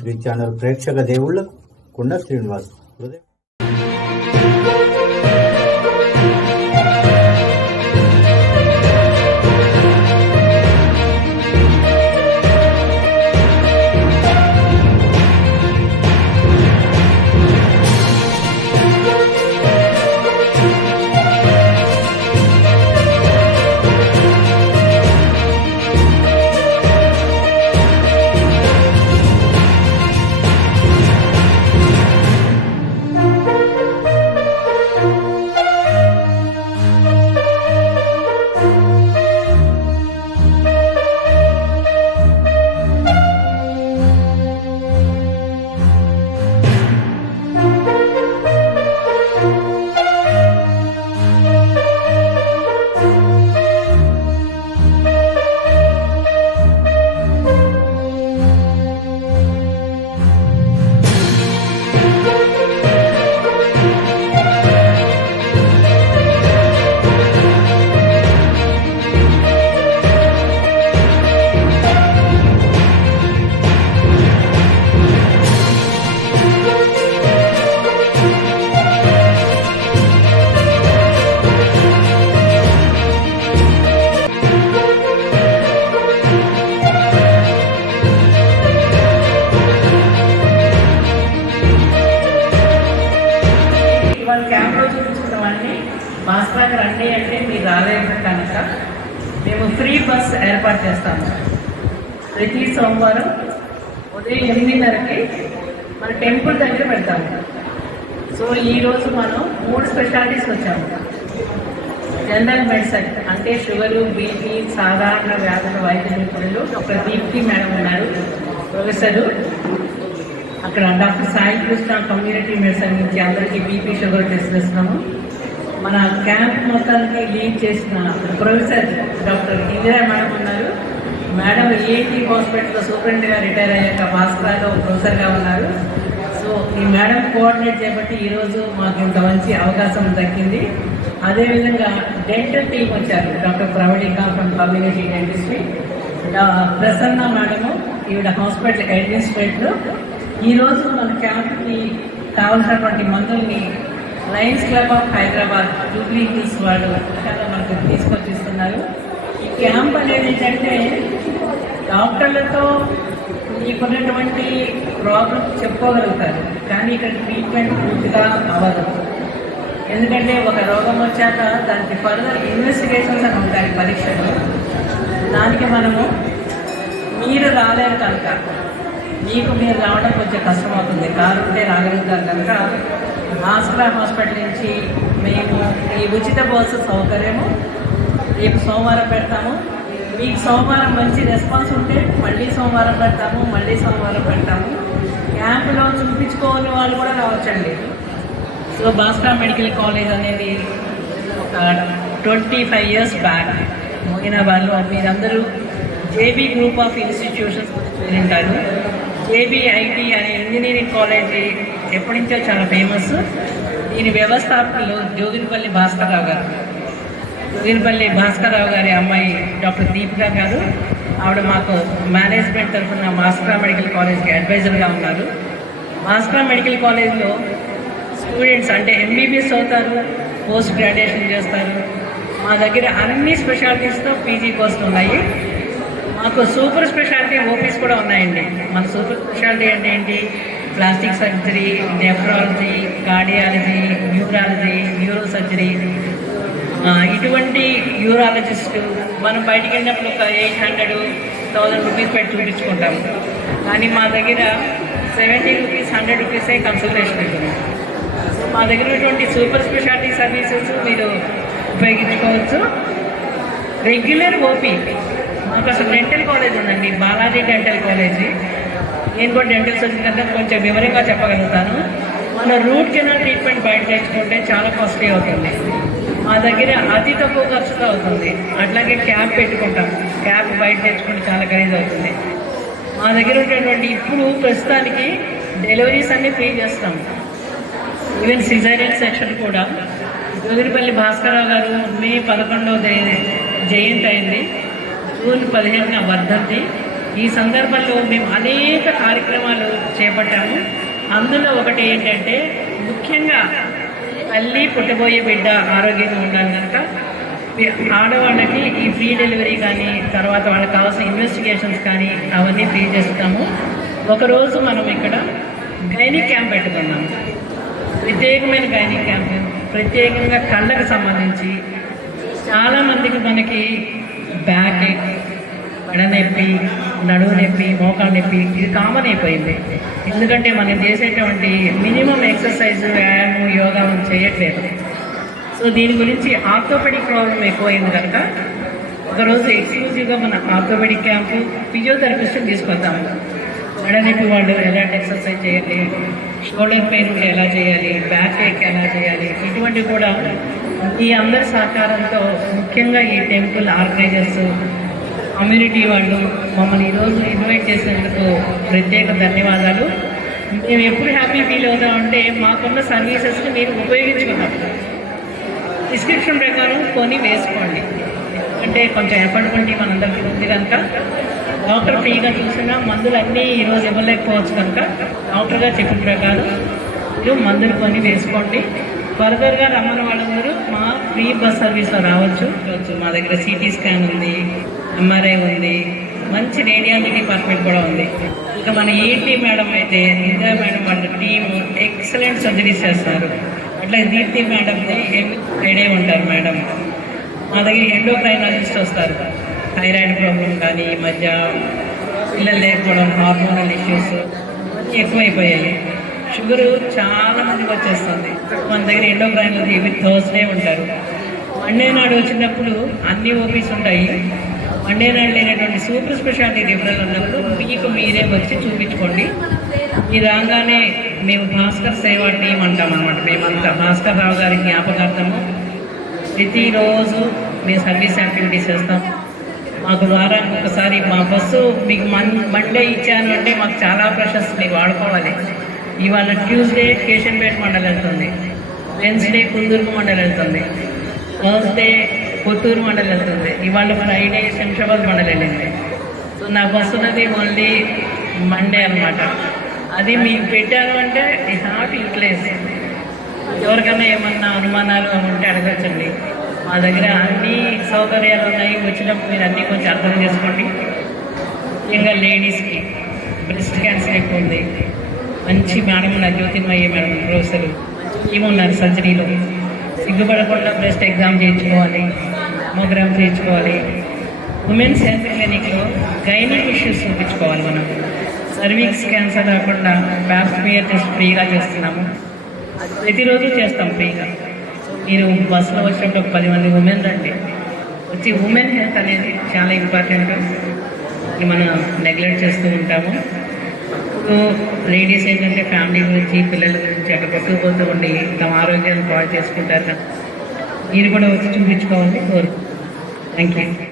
Three channel ప్రేక్షక దేవుళ్ళకు కుండ శ్రీనివాస్. చూపించుకున్నవన్నీ మాస్టర్ రండి అంటే మీరు రాలేదు కనుక మేము ఫ్రీ బస్ ఏర్పాటు చేస్తాము. ప్రతి సోమవారం ఉదయం ఎనిమిదిన్నరకి మన టెంపుల్ దగ్గర పెడతాము. సో ఈరోజు మనం మూడు స్పెషాలిటీస్ వచ్చాము. జనరల్ మెడిసిన్ అంటే షుగరు బీపీ సాధారణ వ్యాధుల వైద్య నిపుణులు డాక్టర్ దీప్తి మేడం ఉన్నారు. ప్రొఫెసరు అక్కడ doctor Sai Krishna community medicine నుంచి అందరికీ బీపీ షుగర్ టెస్ట్ చేస్తున్నాము. మన క్యాంప్ మొత్తానికి లీడ్ చేసిన ప్రొఫెసర్ డాక్టర్ ఇందిరా మేడం ఉన్నారు మేడం ఏటీ హాస్పిటల్లో సూపరింటెండెంట్గా రిటైర్ అయ్యాక భాస్కర్లో ప్రొఫెసర్గా ఉన్నారు. సో ఈ మేడం కోఆర్డినేట్ చేపట్టి ఈరోజు మాకు ఇంత మంచి అవకాశం దక్కింది. అదేవిధంగా డెంటల్ టీం వచ్చారు. Doctor Pravallika from community dentistry Prasanna madam ఈవిడ హాస్పిటల్ అడ్మినిస్ట్రేటర్. ఈరోజు మన క్యాంప్కి కావాల్సినటువంటి మందుల్ని lions club of Hyderabad Jubilee Hills వాళ్ళు చాలా మనకు తీసుకొచ్చిస్తున్నారు. ఈ క్యాంప్ అనేది ఏంటంటే డాక్టర్లతో మీకున్నటువంటి ప్రాబ్లమ్స్ చెప్పుకోగలుగుతారు కానీ ఇక్కడ ట్రీట్మెంట్ పూర్తిగా అవ్వదు. ఎందుకంటే ఒక రోగం వచ్చాక దానికి ఫర్దర్ ఇన్వెస్టిగేషన్స్ అని ఉంటాయి పరీక్షలు. దానికి మనము మీరు రాలేరు కనుక మీకు మీరు రావడం కొంచెం కష్టమవుతుంది. కారు ఉంటే రాగలుగుతారు కనుక ఆస్ట్రా హాస్పిటల్ నుంచి మేము ఈ ఉచిత బస్సు సౌకర్యము రేపు సోమవారం పెడతాము. మీకు సోమవారం మంచి రెస్పాన్స్ ఉంటే మళ్ళీ సోమవారం పెడతాము మళ్ళీ సోమవారం పెడతాము. క్యాంపులో చూపించుకోని వాళ్ళు కూడా రావచ్చండి. సో భాస్కర్ మెడికల్ కాలేజ్ అనేది ఒక ట్వంటీ ఫైవ్ ఇయర్స్ బ్యాక్ మోగినాబాద్లో. మీరందరూ జేబీ గ్రూప్ ఆఫ్ ఇన్స్టిట్యూషన్స్ ఉంటారు జేబీ అనే ఇంజనీరింగ్ కాలేజీ ఎప్పటి నుంచో చాలా ఫేమస్. దీని వ్యవస్థాపకులు జోగినపల్లి భాస్కర్రావు గారు. జోగినపల్లి భాస్కర్రావు గారి అమ్మాయి డాక్టర్ దీపిక గారు. ఆవిడ మాకు మేనేజ్మెంట్ తరఫున మాస్కరా మెడికల్ కాలేజ్కి అడ్వైజర్గా ఉన్నారు. మాస్కరా మెడికల్ కాలేజ్లో స్టూడెంట్స్ అంటే ఎంబీబీఎస్ అవుతారు పోస్ట్ గ్రాడ్యుయేషన్ చేస్తారు. మా దగ్గర అన్ని స్పెషాలిటీస్తో పీజీ కోర్సులు ఉన్నాయి. మాకు సూపర్ స్పెషాలిటీ ఓపీస్ కూడా ఉన్నాయండి. మన సూపర్ స్పెషాలిటీ అంటే ఏంటి? Plastic surgery nephrology cardiology neurology neuro surgery. ఇటువంటి యూరాలజిస్ట్ మనం బయటికి వెళ్ళినప్పుడు ఒక ఎయిట్ హండ్రెడ్ థౌజండ్ రూపీస్ పెట్టి చూపించుకుంటాము. కానీ మా దగ్గర సెవెంటీ రూపీస్ హండ్రెడ్ రూపీసే కన్సల్టేషన్ ఉంటుంది. సో మా దగ్గర ఉన్నటువంటి సూపర్ స్పెషాలిటీ సర్వీసెస్ మీరు ఉపయోగించుకోవచ్చు. Regular OP. మాకు అసలు డెంటల్ కాలేజ్ ఉందండి బాలాజీ డెంటల్ కాలేజీ నేను కూడా డెంటల్ సర్జన్ కనుక కొంచెం వివరంగా చెప్పగలుగుతాను. మన రూట్ కెనాల్ ట్రీట్మెంట్ బయట తెచ్చుకుంటే చాలా కాస్ట్లీ అవుతుంది. మా దగ్గర అతి తక్కువ ఖర్చుతో అవుతుంది. అట్లాగే క్యాప్ పెట్టుకుంటాం. క్యాప్ బయట తెచ్చుకుంటే చాలా ఖరీదు అవుతుంది. మా దగ్గర ఉండేటువంటి ఇప్పుడు ప్రస్తుతానికి డెలివరీస్ అన్నీ ఫ్రీ చేస్తాం. ఈవెన్ సిజేరియన్ సెక్షన్ కూడా. జోగిరిపల్లి భాస్కరరావు గారు మే పదకొండవ జయంతి అయింది. జూన్ పదిహేనున వర్ధంతి ఈ సందర్భంలో మేము అనేక కార్యక్రమాలు చేపట్టాము. అందులో ఒకటి ఏంటంటే ముఖ్యంగా తల్లి పుట్టబోయే బిడ్డ ఆరోగ్యంగా ఉండాలి కనుక. ఆడవాళ్ళకి ఈ ఫ్రీ డెలివరీ కానీ తర్వాత వాళ్ళకి కావాల్సిన ఇన్వెస్టిగేషన్స్ కానీ అవన్నీ ఫ్రీ చేస్తాము. ఒకరోజు మనం ఇక్కడ గైనిక్ క్యాంప్ పెట్టుకున్నాము. ప్రత్యేకమైన గైనిక్ క్యాంప్. ప్రత్యేకంగా కళ్ళకు సంబంధించి చాలామందికి మనకి బ్యాక్ ఏక్ మెడనొప్పి నడువు నొప్పి మోకాలు నొప్పి ఇది కామన్ అయిపోయింది. ఎందుకంటే మనం చేసేటువంటి మినిమం ఎక్సర్సైజ్ వ్యాయామం యోగా మనం చేయట్లేదు. సో దీని గురించి ఆర్థోపెడిక్ ప్రాబ్లం ఎక్కువైంది కనుక ఒకరోజు ఎక్స్క్లూజివ్గా మన ఆర్థోపెడిక్ క్యాంపు ఫిజియోథెరపిస్ట్ని తీసుకొద్దాము మెడనొప్పి వాళ్ళు ఎలాంటి ఎక్సర్సైజ్ చేయాలి? షోల్డర్ పెయిన్ ఉంటే ఎలా చేయాలి? బ్యాక్ ఏక్ ఎలా చేయాలి? ఇటువంటివి కూడా ఈ అందరి సహకారంతో ముఖ్యంగా ఈ టెంపుల్ ఆర్గనైజర్స్ కమ్యూనిటీ వాళ్ళు మమ్మల్ని ఈరోజు ఇన్వైట్ చేసినందుకు ప్రత్యేక ధన్యవాదాలు. మేము ఎప్పుడు హ్యాపీ ఫీల్ అవుతామంటే మాకున్న సర్వీసెస్ని మీరు ఉపయోగించుకున్నాం డిస్క్రిప్షన్ ప్రకారం కొని వేసుకోండి. అంటే కొంచెం ఎఫర్టబిలిటీ మనందరికీ ఉంది కనుక. డాక్టర్ ఫ్రీగా చూసినా మందులు అన్నీ ఈరోజు ఇవ్వలేకపోవచ్చు కనుక. డాక్టర్గా చెప్పిన ప్రకారం మీరు మందులు కొని వేసుకోండి. ఫర్దర్గా రమ్మని వాళ్ళందరూ మా ఫ్రీ బస్ సర్వీస్లో రావచ్చు రావచ్చు. మా దగ్గర సిటీ స్కాన్ ఉంది. ఎంఆర్ఐ ఉంది. మంచి రేడియాలజీ డిపార్ట్మెంట్ కూడా ఉంది. ఇంకా మన ఈటీ మేడం అయితే ఇందిరా మేడం వాళ్ళ టీమ్ ఎక్సలెంట్ సర్జరీస్ చేస్తారు. అట్లా దీప్తి మేడంని రెడీ ఉంటారు మేడం మా దగ్గర ఎండోక్రైనాలజిస్ట్ వస్తారు. థైరాయిడ్ ప్రాబ్లం కానీ ఈ మధ్య పిల్లలు లేకపోవడం హార్మోనల్ ఇష్యూస్ ఎక్కువైపోయాయి. షుగర్ చాలా మందికి వచ్చేస్తుంది. మన దగ్గర ఎండోక్రైనాలజీ ఇవి థర్స్డే ఉంటారు. మండే నాడు వచ్చినప్పుడు అన్ని ఓపీస్ ఉంటాయి. మండే నాడు లేనటువంటి సూపర్ స్పెషాలిటీ రిఫరల్ ఉన్నప్పుడు మీకు మీరే వచ్చి చూపించుకోండి. ఈ రాగానే మేము భాస్కర్ సేవా టీం అంటాం అనమాట మేమంతా భాస్కర్ రావు గారి జ్ఞాపకార్థము ప్రతిరోజు మేము సర్వీస్ యాక్టివిటీస్ చేస్తాం. మాకు వారానికి ఒకసారి మా బస్సు మీకు మన్ మండే ఇచ్చాను అంటే మాకు చాలా ప్రశస్తి మీరు వాడుకోవాలి. ఇవాళ ట్యూస్డే కేషన్పేట మండలి వెళ్తుంది. వెన్స్డే కుందూరు మండలి వెళ్తుంది. థర్స్డే కొత్తూరు మండలి వెళ్తుంది. ఇవాళ ఫ్రైడే శంషాబాద్ మండలి వెళ్ళింది. సో నా బస్సు ఓన్లీ మండే అన్నమాట. అది మీకు పెట్టారు అంటే ఈ హాట్ యూటిలైజ్ ఎవరికైనా ఏమన్నా అనుమానాలు ఉంటే అడగచ్చండి. మా దగ్గర అన్ని సౌకర్యాలు ఉన్నాయి. వచ్చినప్పుడు మీరు అన్నీ కొంచెం అర్థం చేసుకోండి. ముఖ్యంగా లేడీస్కి బ్రెస్ట్ క్యాన్సర్ ఎక్కువ ఉంది. మంచి మేడం ఉన్నారు. జ్యోతిర్మయ్య మేడం ప్రొఫెసర్ ఉన్నారు సర్జరీలో సిగ్గుపడకుండా బ్రెస్ట్ ఎగ్జామ్ చేయించుకోవాలి. మోగ్రామ్ చేయించుకోవాలి. ఉమెన్స్ హెల్త్ క్లినిక్లో గైనిక్ ఇష్యూస్ చూపించుకోవాలి మనం. సర్వీక్స్ క్యాన్సర్ రాకుండా ప్యాస్మియర్ టెస్ట్ ఫ్రీగా చేస్తున్నాము. ప్రతిరోజు చేస్తాం ఫ్రీగా. మీరు బస్సులో వచ్చినప్పుడు ఒక పది మంది ఉమెన్ రండి. వచ్చి ఉమెన్ హెల్త్ అనేది చాలా ఇంపార్టెంట్. మనం నెగ్లెక్ట్ చేస్తూ ఉంటాము. సో లేడీస్ ఏంటంటే ఫ్యామిలీ గురించి పిల్లల గురించి అక్కడ కొట్టుకుపోతూ ఉండి తమ ఆరోగ్యాన్ని పాడు చేసుకుంటారు మీరు కూడా వచ్చి చూపించుకోవాలని కోరు థ్యాంక్ యూ